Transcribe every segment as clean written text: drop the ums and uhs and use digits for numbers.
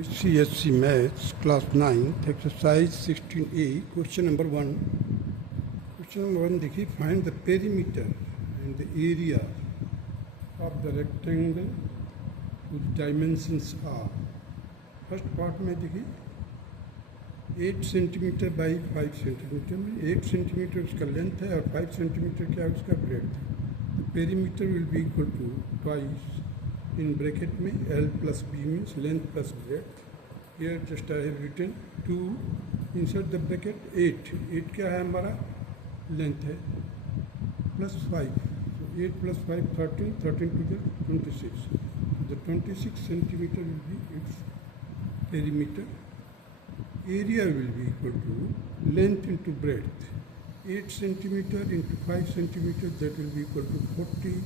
ICSE Maths, Class 9, Exercise 16A, Question number 1. Question number 1 देखिए, find the perimeter and the area of the rectangle whose dimensions are. First part में देखिए 8 centimetre by 5 centimetre में 8 centimetre उसका length है और 5 centimetre क्या है उसका ब्रेड्थ है. Perimeter will be equal to twice in bracket में L plus B means length plus breadth. Here just I have written 2 inside the bracket 8. 8 क्या है हमारा length है plus 5. So 8 plus 5 13. 13 to the 26. So the 26 centimeter will be its perimeter. Area will be equal to length into breadth. 8 centimeter into 5 centimeter, that will be equal to 40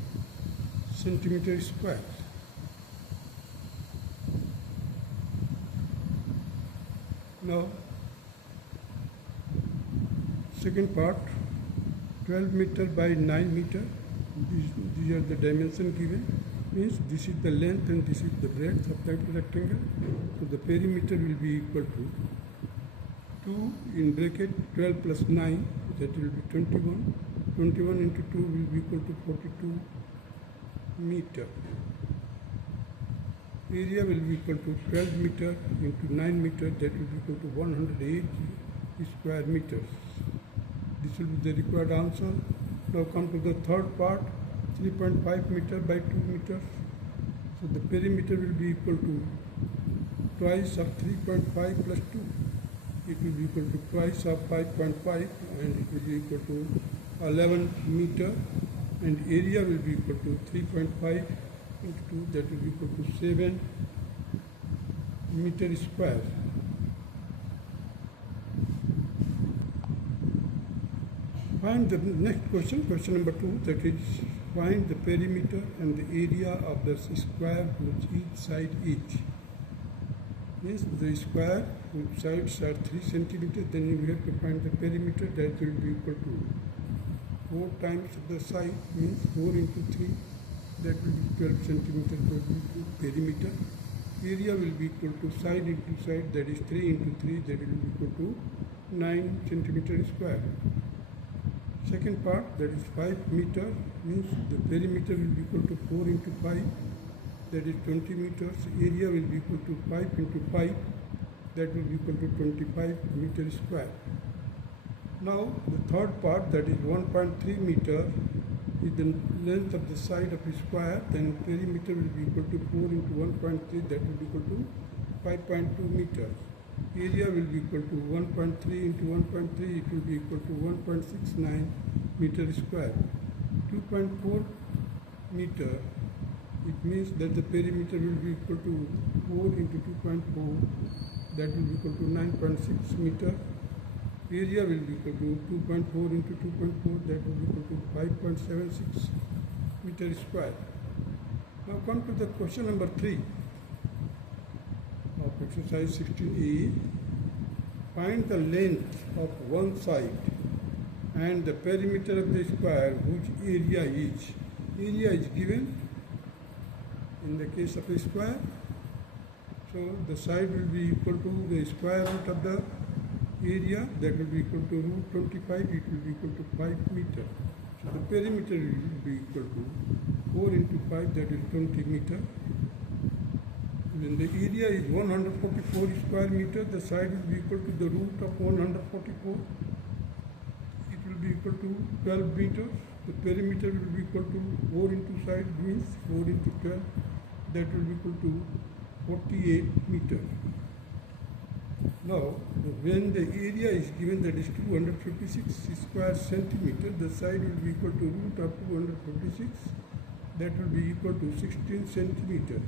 centimeter square. Now, second part, 12 meter by 9 meter. These are the dimension given. Means this is the length and this is the breadth of that rectangle. So the perimeter will be equal to 2 in bracket 12 plus 9. That will be 21. 21 into 2 will be equal to 42 meter. Area will be equal to 12 meter into 9 meter, that will be equal to 108 square meters. This will be the required answer. Now come to the third part, 3.5 meter by 2 meters. So the perimeter will be equal to twice of 3.5 plus 2. It will be equal to twice of 5.5 and it will be equal to 11 meter, and area will be equal to 3.5 into 2, that will be equal to 7 meter square. Find the next question, question number 2, that is find the perimeter and the area of the square whose each side each. Means the square whose sides are 3 centimeters, then you have to find the perimeter, that will be equal to 4 times the side, means 4 into 3. That will be 12 centimeter perimeter. Area will be equal to side into side, that is 3 into 3, that will be equal to 9 centimeter square. Second part, that is 5 meter, means the perimeter will be equal to 4 into 5, that is 20 meters. Area will be equal to 5 into 5, that will be equal to 25 meter square. Now the third part, that is 1.3 meter, is the length of the side of a square, then perimeter will be equal to 4 into 1.3, that will be equal to 5.2 meters. Area will be equal to 1.3 into 1.3, it will be equal to 1.69 meter square. 2.4 meter, it means that the perimeter will be equal to 4 into 2.4, that will be equal to 9.6 meter. Area will be equal to 2.4 into 2.4, that will be equal to 5.76 meter square. Now come to the question number 3 of exercise 16A. Find the length of one side and the perimeter of the square whose area is. Area is given in the case of a square. So the side will be equal to the square root of the area, that will be equal to root 25, it will be equal to 5 meter. So the perimeter will be equal to 4 into 5, that is 20 meter. When the area is 144 square meter, the side will be equal to the root of 144. It will be equal to 12 meters. The perimeter will be equal to 4 into side, means 4 into 12, that will be equal to 48 meters. Now, when the area is given, that is 256 square centimeter, the side will be equal to root of 256, that will be equal to 16 centimeter.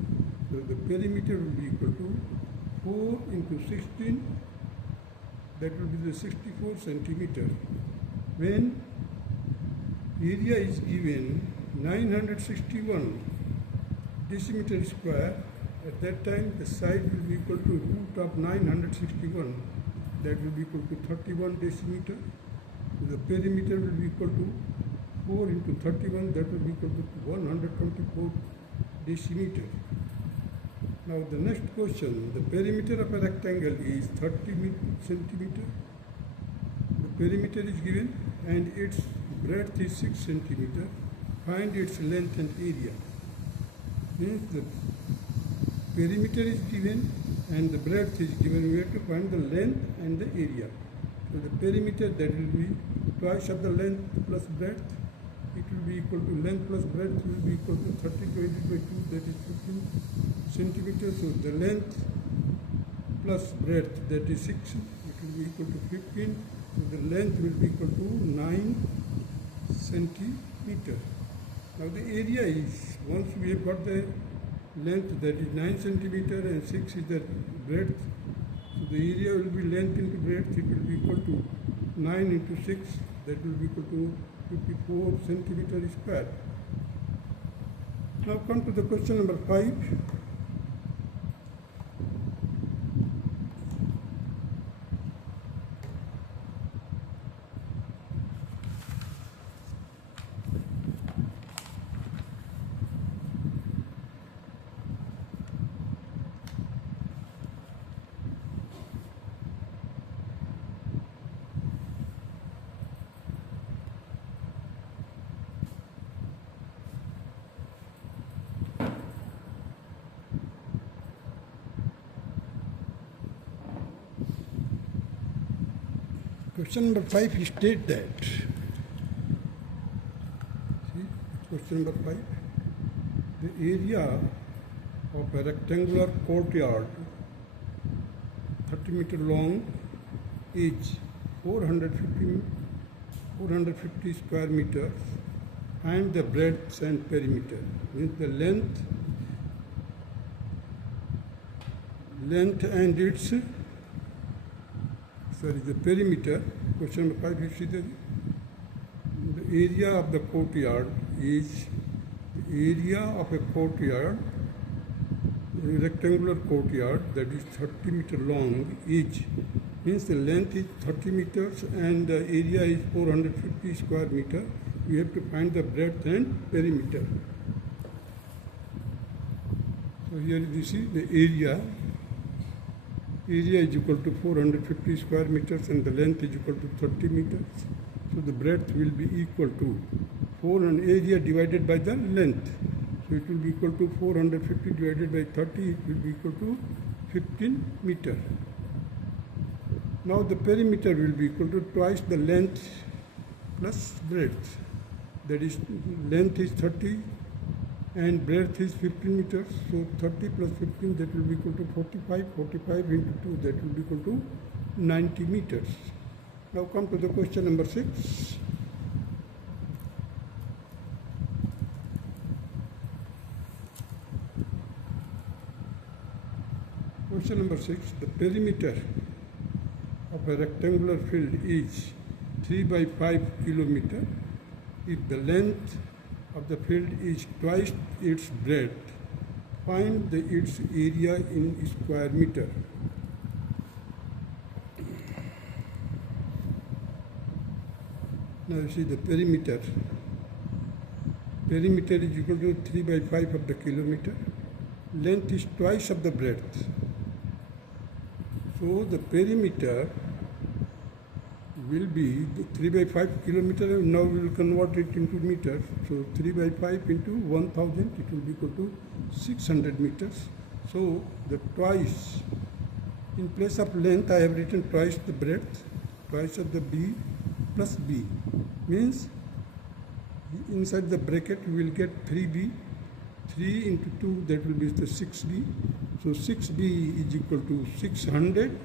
So the perimeter will be equal to 4 into 16, that will be the 64 centimeter. When area is given 961 decimeter square, at that time the side will be equal to root of 961, that will be equal to 31 decimeter. The perimeter will be equal to 4 into 31, that will be equal to 124 decimeter. Now the next question, the perimeter of a rectangle is 30 centimeter. The perimeter is given and its breadth is 6 centimeter. Find its length and area. Means the perimeter is given and the breadth is given. We have to find the length and the area. So the perimeter, that will be twice of the length plus breadth. It will be equal to length plus breadth will be equal to 30 divided by 2, that is 15 centimeters. So the length plus breadth, that is 6, it will be equal to 15. So the length will be equal to 9 centimeters. Now the area is, once we have got the length, that is 9 centimeters and 6 is the breadth. So the area will be length into breadth, it will be equal to 9 into 6, that will be equal to 54 centimeters square. Now come to the question number 5. Question number 5 state that, see, question number 5, the area of a rectangular courtyard 30 meter long is 450 square meters, and the breadth and perimeter, means the length and its, the perimeter. Question number 5, you see the area of the courtyard is, the area of a courtyard, a rectangular courtyard that is 30 meter long each, means the length is 30 meters and the area is 450 square meter. We have to find the breadth and perimeter. So here you see the area. Area is equal to 450 square meters and the length is equal to 30 meters. So the breadth will be equal to 4 and area divided by the length. So it will be equal to 450 divided by 30, it will be equal to 15 meters. Now the perimeter will be equal to twice the length plus breadth. That is, length is 30 and breadth is 15 meters. So 30 plus 15, that will be equal to 45. 45 into 2, that will be equal to 90 meters. Now come to the question number 6. Question number 6. The perimeter of a rectangular field is 3 by 5 kilometer. If the length of the field is twice its breadth, find its area in square meter. Now you see the perimeter. Perimeter is equal to 3 by 5 of the kilometer. Length is twice of the breadth. So the perimeter will be the 3 by 5 kilometer. Now we will convert it into meters. So 3 by 5 into 1000, it will be equal to 600 meters. So the twice, in place of length I have written twice the breadth, twice of the b plus b, means inside the bracket we will get 3b, 3 into 2, that will be the 6b. So 6b is equal to 600.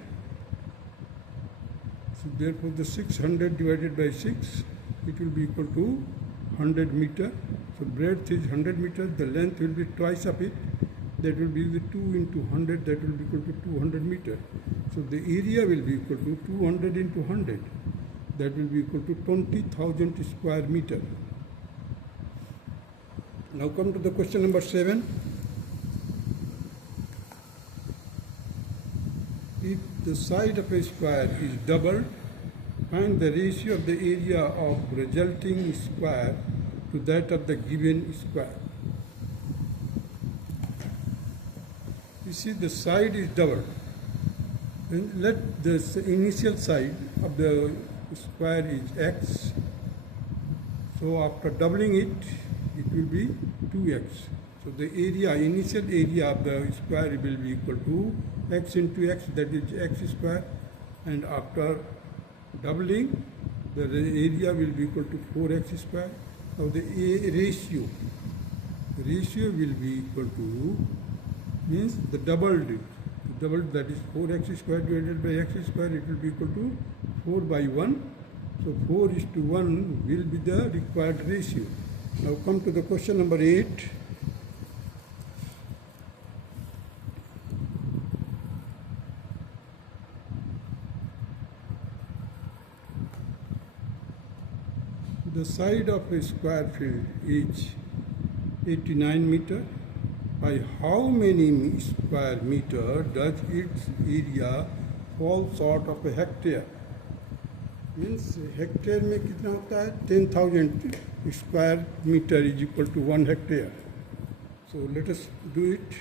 So therefore the 600 divided by 6, it will be equal to 100 meter. So breadth is 100 meters, the length will be twice of it, that will be the 2 into 100, that will be equal to 200 meters. So the area will be equal to 200 into 100, that will be equal to 20,000 square meter. Now come to the question number 7. If the side of a square is doubled, find the ratio of the area of resulting square to that of the given square. You see the side is doubled. And let the initial side of the square is x. So after doubling it, it will be 2x. So the area, initial area of the square will be equal to x into x, that is x square. And after doubling, the area will be equal to 4x square. Now the ratio will be equal to, means the doubled, that is 4x square divided by x square, it will be equal to 4 by 1. So 4:1 will be the required ratio. Now come to the question number 8. The side of a square field is 89 meter. By how many square meter does its area fall short of a hectare? Means hectare में कितना होता है? 10,000 square meter is equal to 1 hectare. So let us do it.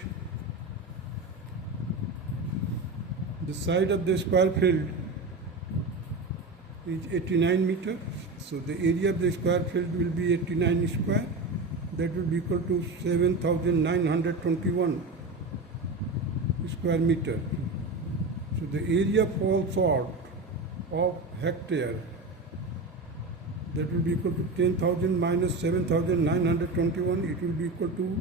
The side of the square field is 89 meter. So the area of the square field will be 89 square. That will be equal to 7,921 square meter. So the area falls short of hectare. That will be equal to 10,000 minus 7,921. It will be equal to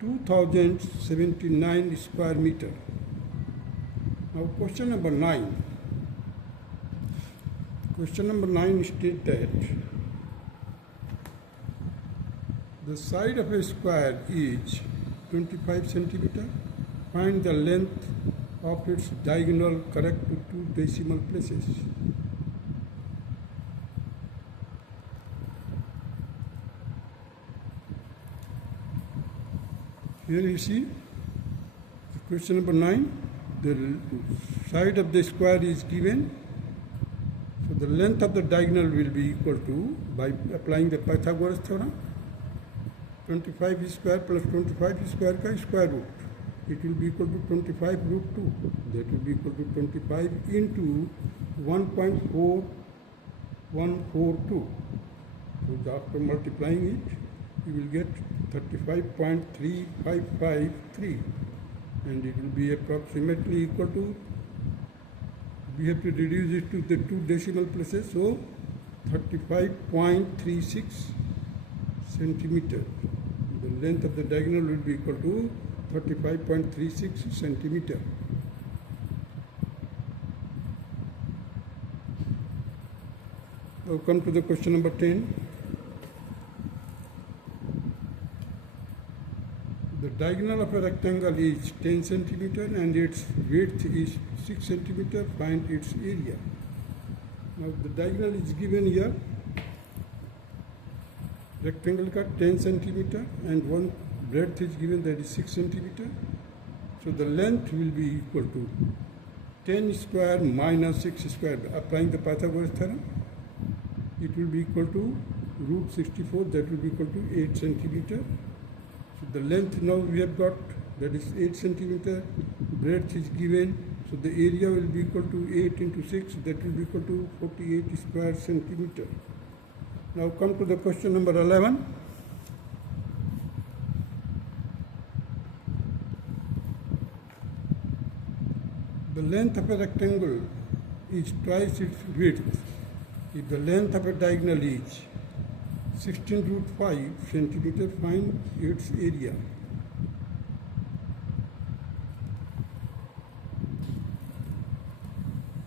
2,079 square meter. Now question number 9. Question number 9 states that the side of a square is 25 centimeter. Find the length of its diagonal correct to 2 decimal places. Here you see question number 9. The side of the square is given. So the length of the diagonal will be equal to, by applying the Pythagoras theorem, 25 square plus 25 square का square root. It will be equal to 25 root 2. That will be equal to 25 into 1.4142. So after multiplying it, you will get 35.3553. And it will be approximately equal to, we have to reduce it to the 2 decimal places, so 35.36 centimeter. The length of the diagonal will be equal to 35.36 centimeter. Now come to the question number 10. The diagonal of a rectangle is 10 centimeter and its width is 6 centimeter. Find its area. Now the diagonal is given here. Rectangle का 10 centimeter and one breadth is given, that is 6 centimeter. So the length will be equal to 10 square minus 6 square. Applying the Pythagoras theorem, it will be equal to root 64. That will be equal to 8 centimeter. So the length now we have got, that is 8 centimeter. Breadth is given. So the area will be equal to 8 into 6. That will be equal to 48 square centimeter. Now come to the question number 11. The length of a rectangle is twice its width. If the length of a diagonal is 16 root 5 centimeter, find its area.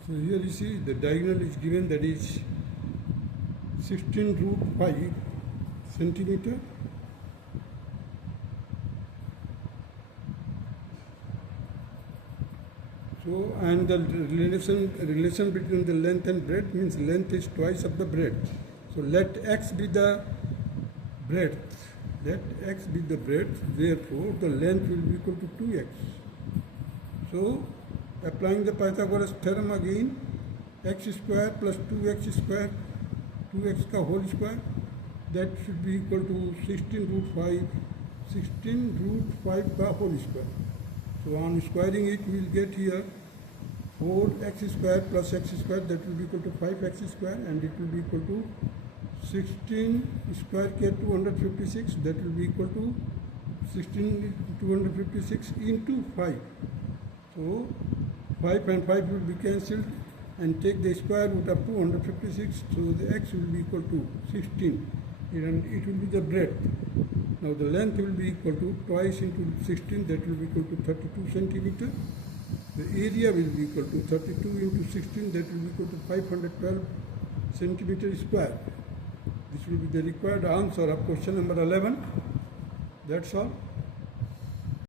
So here you see the diagonal is given, that is 16 root 5 centimeter. So, and the relation between the length and breadth means length is twice of the breadth. So let x be the breadth. Let x be the breadth. Therefore, the length will be equal to 2x. So, applying the Pythagoras theorem again, x square plus 2x square, 2x का whole square, that should be equal to 16 root 5 का whole square. So on squaring it, we will get here 4x square plus x square, that will be equal to 5x square, and it will be equal to 16 square k 256, that will be equal to 16 256 into 5. So 5 and 5 will be cancelled, and take the square root of 256, so the x will be equal to 16, and it will be the breadth. Now the length will be equal to twice into 16, that will be equal to 32 centimeter. The area will be equal to 32 into 16, that will be equal to 512 centimeter square. This will be the required answer of question number 11. That's all.